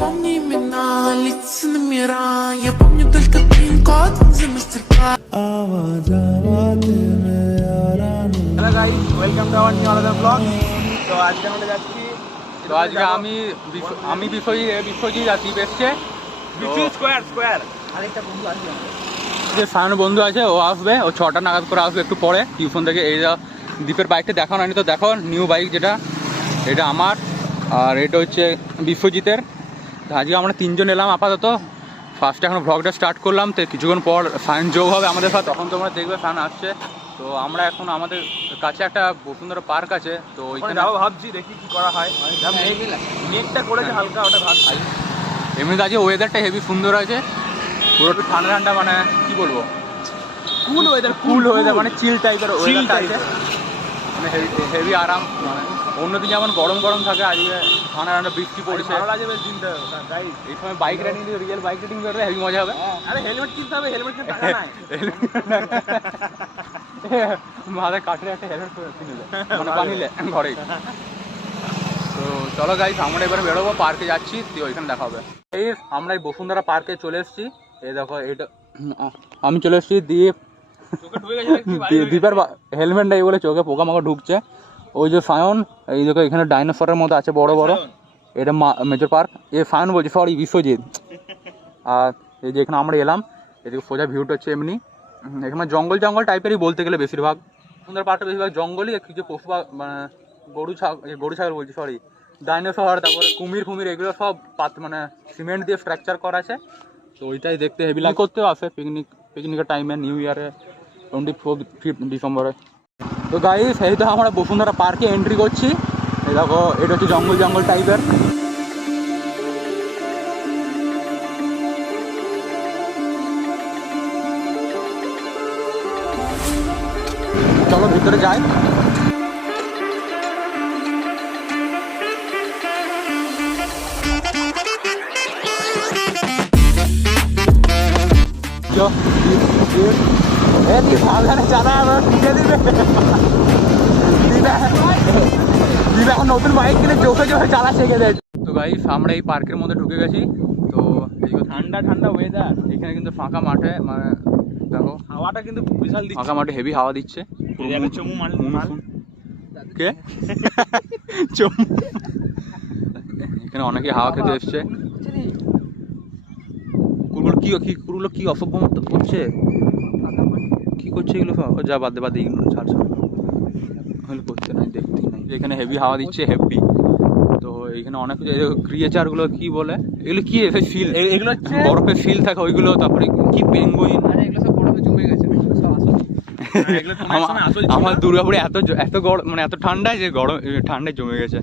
Помни имена, лица на мира. Я помню только пин-код за мастер-класс. Hello guys, welcome to our new আলাদা blog. তো আজকে আমরা যাচ্ছি, তো আজকে আমি বিশ্বজিৎ আর দ্বীপ এসছে। স্কোয়ার আরেকটা বন্ধু আছে, যে সায়ন বন্ধু আছে, ও আসবে, ও 6টা নাগাদ করে আসবে একটু পরে টিউশন থেকে। এই যা দ্বীপের বাইকটা দেখানো হয়নি, তো দেখো নিউ বাইক যেটা, এটা আমার আর এটা হচ্ছে বিশ্বজিতের। তো আজকে আমরা 3জন এলাম আপাতত। ফার্স্টে এখন ভ্লগটা স্টার্ট করলাম, তো কিছুক্ষণ পর সায়ন যোগ হবে আমাদের সাথে, তখন তোমরা দেখবে সায়ন আসছে। তো আমরা এখন আমাদের কাছে একটা বসুন্ধরা পার্ক আছে, তো ওইখানে যাবো ভাবছি, দেখি কি করা হয়। মেঘটা করেছে হালকা, ওটা ভাবছি। এমনিতে আজকে ওয়েদারটা হেভি সুন্দর আছে, পুরো একটু ঠান্ডা ঠান্ডা, মানে কি বলবো, কুল ওয়েদার, মানে চিল টাইপের ওয়েদারটা আছে, মানে হেভি আরাম। মানে অন্যদিন যেমন গরম গরম থাকে, আজকে ঠান্ডা ঠান্ডা বৃষ্টি পড়ছে, ভালো লাগে বেশ দিনটা। এই সময় bike riding, real bike riding করলে হেভি মজা হবে। আরে হেলমেট কিনতে হবে, হেলমেট কিনতে টাকা নাই। মাথায় কাঠের একটা হেলমেট কিনে মানে বানিলে ঘরেই। তো চলো গাইস, আমরা এবারে বেরোবো, পার্কে যাচ্ছি, তো ওইখানে দেখা হবে। এই আমরা এই বসুন্ধরা পার্কে চলে এসেছি। এই দেখো, এটা আমি চলে এসেছি। দ্বীপের হেলমেট নেই বলে চোখে পোকামাকড় ঢুকছে। ওই যে সায়ন, এই দেখো এখানে ডাইনোসরের মতো আছে বড় বড়, এটা মেজর পার্ক। এ সায়ন বলছি, সরি বিশ্বজিৎ। আর এই যে এখানে আমরা এলাম, এদিকে সোজা ভিউটা হচ্ছে এমনি, এখানে জঙ্গল জঙ্গল টাইপেরই বলতে গেলে বেশিরভাগ। সুন্দর পার্কটা বেশিরভাগ জঙ্গলই, কিছু পশু মানে গরু ছাগল বলছি, সরি ডাইনোসর, তারপরে কুমির ফুমির, এগুলো সব মানে সিমেন্ট দিয়ে স্ট্রাকচার করা আছে। তো ওইটাই দেখতে হেভি লাগে, করতেও আসে পিকনিকের টাইমে, নিউ ইয়ারে 24 ডিসেম্বরে। তো গাইস, এই তো আমরা বসুন্ধরা পার্কে এন্ট্রি করছি। এই দেখো, এটা হচ্ছে জঙ্গল জঙ্গল টাইপের। চলো ভিতরে যাই। এখন নতুন বাইক কিনে চোখে চোখে চালা শিখে দেয়। তো গাইস, আমরা এই পার্কের মধ্যে ঢুকে গেছি। তো ঠান্ডা ঠান্ডা ওয়েদার, এখানে কিন্তু ফাঁকা মাঠে, মানে দেখো হাওয়াটা কিন্তু বিশাল দিচ্ছে। ফাঁকা মাঠে হেভি হাওয়া দিচ্ছে। চমু মাল কে চমু, এখানে অনেকে হাওয়া খেতে এসছে। কুকুরগুলো কি অসভ্য মতো করছে, কি করছে এগুলো সব? যা বাদে এগুলো ছাড় করতে নাই, দেখতে নাই। এখানে হেভি হাওয়া দিচ্ছে, হেভি। তো এখানে অনেক ক্রিয়েচারগুলো কি বলে, এগুলো কি ফিল, এগুলো হচ্ছে বরফে ফিল থাকে ওইগুলো, তারপরে কি পেঙ্গুইন, এগুলো সব বরফে জমে গেছে, সব আসল। আমার দুর্গাপুরে এত গরম, মানে এত ঠান্ডায় যে গরম ঠান্ডায় জমে গেছে।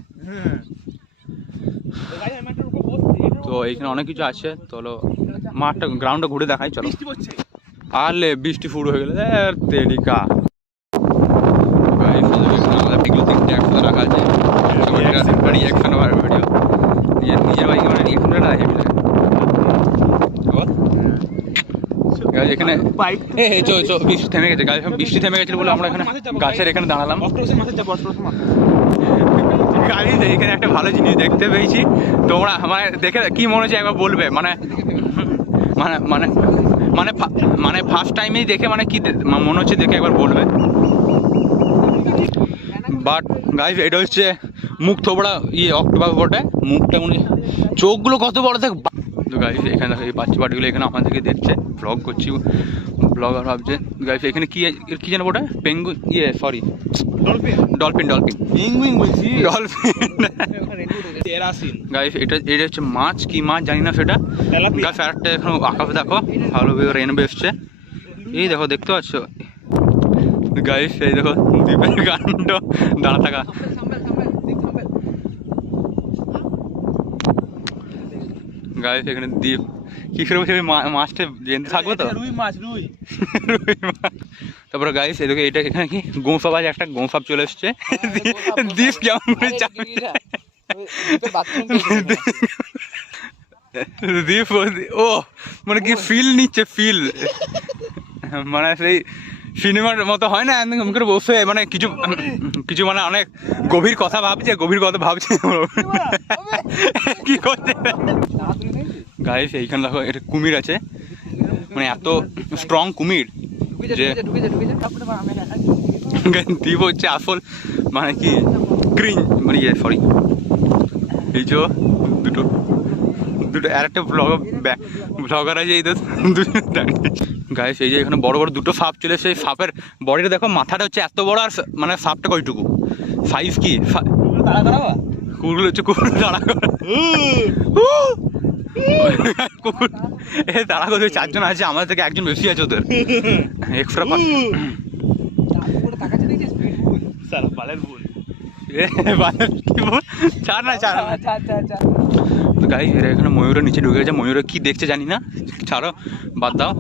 তো এইখানে অনেক কিছু আছে, তো মাঠটা গ্রাউন্ডটা ঘুরে দেখাই চলো। আলে বৃষ্টি শুরু হয়ে গেলে তেরিকা। আমাদের পিকগুলো একসাথে রাখা আছে, রিয়াকশন আমার ভিডিও নিজের বাইক মানে রিয়াকশন না হেভি লাগে। এখানে বৃষ্টি থেমে গেছে, বৃষ্টি থেমে গেছিল বলে আমরা এখানে গাছের এখানে দাঁড়ালাম। এখানে একটা ভালো জিনিস দেখতে পেয়েছি, তোমরা মানে দেখে কি মনে হচ্ছে একবার বলবে। মানে মানে মানে মানে মানে ফার্স্ট টাইমেই দেখে মানে কি মনে হচ্ছে দেখে একবার বলবে। বাট গাইস, এটা হচ্ছে মুখ থোবড়া অক্টোপাস বটে, মুখটা মনে চোখগুলো কত বড় দেখ। তো গাইস, এখানে দেখো এই বাচ্চা পাটিগুলো এখানে আমাদেরকে দেখছে, ব্লগ করছি, ব্লগার ভাবছে। গাইস, এখানে কি জানো ওটা, পেঙ্গুইন, সরি ডলফিন বলছি, ডলফিন। গাইস, এটা হচ্ছে মাছ, কি মাছ জানি না সেটা। গাইস, আরেকটা এখন আকাশ দেখো, ভালো রেনবো এসছে, এই দেখো দেখতে পাচ্ছ গাইস। এই দেখো দ্বীপের কাণ্ড, দাঁড়া থাকা। গাইস, এখানে দ্বীপ কি করে মাছটা জেনতে থাকবে তো, রুই মাছ। তারপরে গাইস, এদিকে এটা এখানে কি গোঁফাপ আছে, একটা গোঁফাপ চলে এসছে। দ্বীপ কেমন করে দ্বীপ ও মানে কি ফিল নিচ্ছে, ফিল মানে সেই সিনেমার মতো হয় না একদম করে বসে মানে কিছু কিছু মানে অনেক গভীর কথা ভাবছে কি করতে গাইস এইখানে দেখো এটা কুমির আছে মানে এত স্ট্রং কুমির যে দীপ হচ্ছে আসল মানে কি গ্রিন মানে সরি এই যে দুটো আর একটা ব্লগার আছে এই তো গাইস এই যে এখানে বড় বড় দুটো সাপ চলে সেই সাপের বডিটা দেখো মাথাটা হচ্ছে এত বড় আর মানে সাপটা কয়টুকু সাইজ কি কুকুর হচ্ছে কুকুর তাড়া করা কুকুর এ তাড়া করতে 4 জন আছে আমাদের থেকে একজন বেশি আছে ওদের এক্সট্রা তো গাইস এরা এখানে ময়ূরের নিচে ঢুকে গেছে ময়ূরে কি দেখছে জানি না ছাড়ো বাদ দাও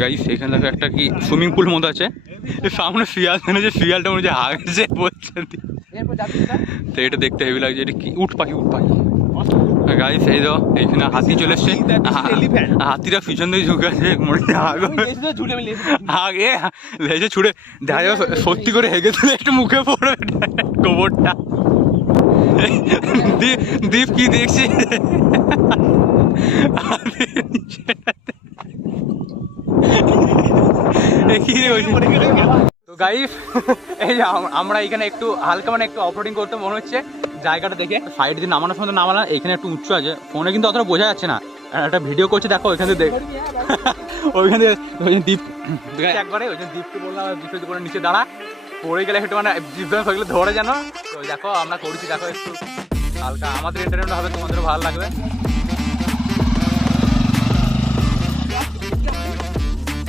গাইস এখানে দেখো একটা কি সুইমিং পুল মতো আছে সামনে শিয়াল যে শিয়ালটা মনে হচ্ছে হাগছে বলছে তো এটা দেখতে হেভি লাগছে এটা কি উট পাখি গাইস এই তো এইখানে হাতি চলে এসছে হাতিরা পিছন দিয়ে ঝুঁকে আছে মনে আগে লেজে ছুড়ে দেখা যাবে সত্যি করে হেগে দিলে একটু মুখে পড়বে গোবরটা দীপ কি দেখছি তো গাইস এই যে আমরা এখানে একটু হালকা মানে একটু অফরোডিং করতে মনে হচ্ছে জায়গাটা দেখে সাইড দিয়ে নামানোর সময় নামালাম এখানে একটু উঁচু আছে ফোনে কিন্তু অতটা বোঝা যাচ্ছে না একটা ভিডিও করছি দেখো ওইখানে দেখ ওইখানে দীপ একবারে ওই দীপকে বললাম দীপের করে নিচে দাঁড়া পড়ে গেলে একটু মানে বিভ্রান্ত হয়ে গেলে ধরে জানো তো দেখো আমরা করছি দেখো একটু হালকা আমাদের এন্টারটেনমেন্ট হবে তোমাদেরও ভালো লাগবে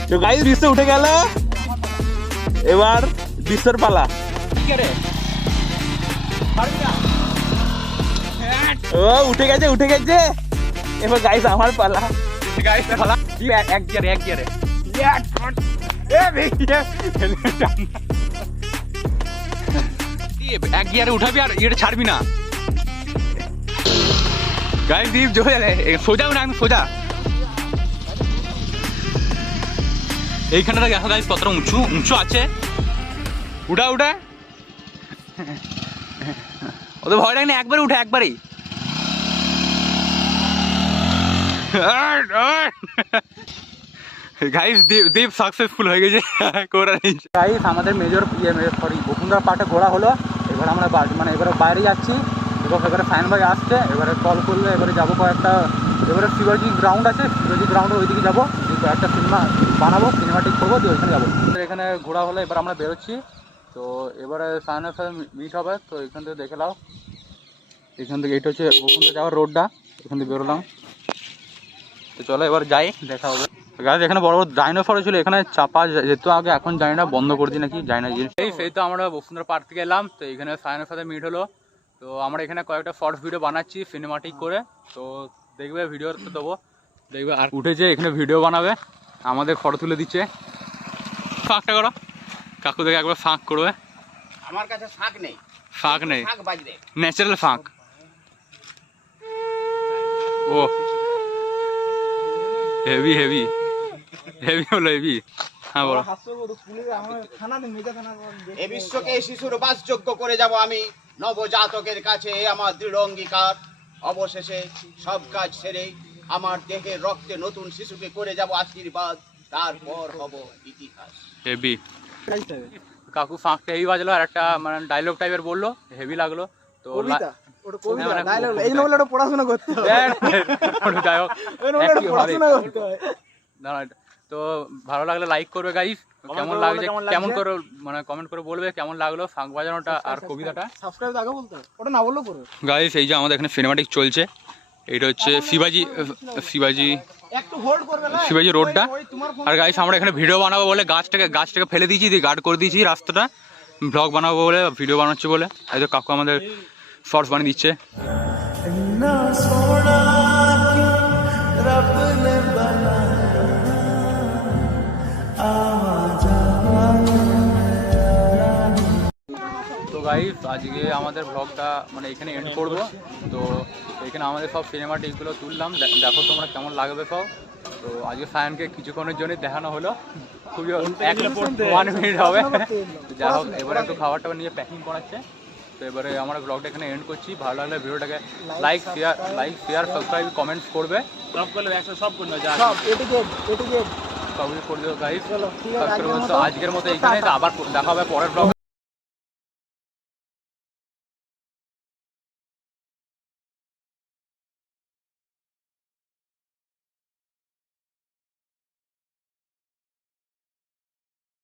তো গাইস দৃশ্য উঠে গেল এবার দৃশ্যের পালা ও উঠে গেছে এবার গাইস আমার পালা গাইস পালা এক গিয়ারে এক গিয়ারে উঠাবি আর এটা ছাড়বি না গাইস দীপ জোরে সোজা না একদম সোজা এইখানটা দেখো গাইস কতটা উঁচু আছে উঠা ওদের ভয় লাগে না একবারে উঠে একবারেই গাইস দীপ সাকসেসফুল হয়ে গেছে গাইস আমাদের মেজর বসুন্ধরা পার্টে ঘোরা হলো এবার আমরা মানে এবারে বাইরে যাচ্ছি এবং এবারে ফাইন ভাই আসছে এবারে কল করলে এবারে যাবো কয়েকটা এবারে শিবাজি গ্রাউন্ড আছে শিবাজি গ্রাউন্ডের ওইদিকে যাবো একটা সিনেমা বানাবো সিনেমাটিক করবো দিয়ে ওইখানে যাবো এখানে ঘোরা হলো এবার আমরা বেরোচ্ছি তো এবারে সায়নের সাথে মিট হবে তো এখান থেকে দেখে নাও এখান থেকে এটা হচ্ছে বসুন্ধরা যাওয়ার রোডটা এখান থেকে বেরোলাম তো চলো এবার যাই দেখা হবে গাছ এখানে বড় বড় ডাইনোসর ছিল এখানে চাপা যেত আগে এখন জানি না বন্ধ করে দিই নাকি জানি না সেই তো আমরা বসুন্ধরা পার্ক থেকে এলাম তো এখানে সায়নের সাথে মিট হলো তো আমরা এখানে কয়েকটা শর্টস ভিডিও বানাচ্ছি সিনেমাটিক করে তো দেখবে ভিডিও তো দেবো দেখবে আর উঠেছে এখানে ভিডিও বানাবে আমাদের ফটো তুলে দিচ্ছে ফাঁকটা করো কাকু দেখে একবার ফাঁক করবে আমার কাছে ফাঁক নেই ন্যাচারাল ফাঁক ও হেভি হলো হেভি হ্যাঁ বলো এই বিশ্বকে শিশুর বাসযোগ্য করে যাব আমি নবজাতকের কাছে আমার দৃঢ় অঙ্গীকার অবশেষে সব কাজ সেরে আমার দেহের রক্তে নতুন শিশুকে করে যাব আশীর্বাদ তারপর হব ইতিহাস হেভি কাকু ফাঁকটা হেভি বাজলো আর একটা মানে ডায়লগ টাইপের বললো হেভি লাগলো তো পড়াশোনা করতে তো ভালো লাগলে লাইক করবে গাইস কেমন লাগছে কেমন করে মানে কমেন্ট করে বলবে কেমন লাগলো ফাঁক বাজানোটা আর কবিতাটা সাবস্ক্রাইব আগে বলতে ওটা না বললেও করবে গাইস এই যে আমাদের এখানে সিনেমাটিক চলছে এটা হচ্ছে শিবাজি রোডটা আর গাইস আমরা এখানে ভিডিও বানাবো বলে গাছটাকে ফেলে দিয়েছি দিয়ে গার্ড করে দিয়েছি রাস্তাটা ব্লগ বানাবো বলে ভিডিও বানাচ্ছি বলে এই তো কাকু আমাদের শর্টস বানিয়ে দিচ্ছে তো গাইস আজকে আমাদের ব্লগটা মানে এখানে এন্ড করবো তো এখানে আমাদের সব সিনেমাটিকগুলো তুললাম দেখো তোমরা কেমন লাগবে সব তো আজকে সায়নকে কিছুক্ষণের জন্যই দেখানো হলো, খুবই 1 মিনিট হবে। যাই হোক এবারে একটু খাবারটা নিয়ে প্যাকিং করাচ্ছে। তো এবারে আমরা ব্লগটা এখানে এন্ড করছি। ভালো লাগলে ভিডিওটাকে লাইক শেয়ার সাবস্ক্রাইব কমেন্টস করবে, সব করলে একশো সব করলে যা সব করে দিও গাইস। আজকের মতো এইখানে, আবার দেখা হবে পরের ব্লগে।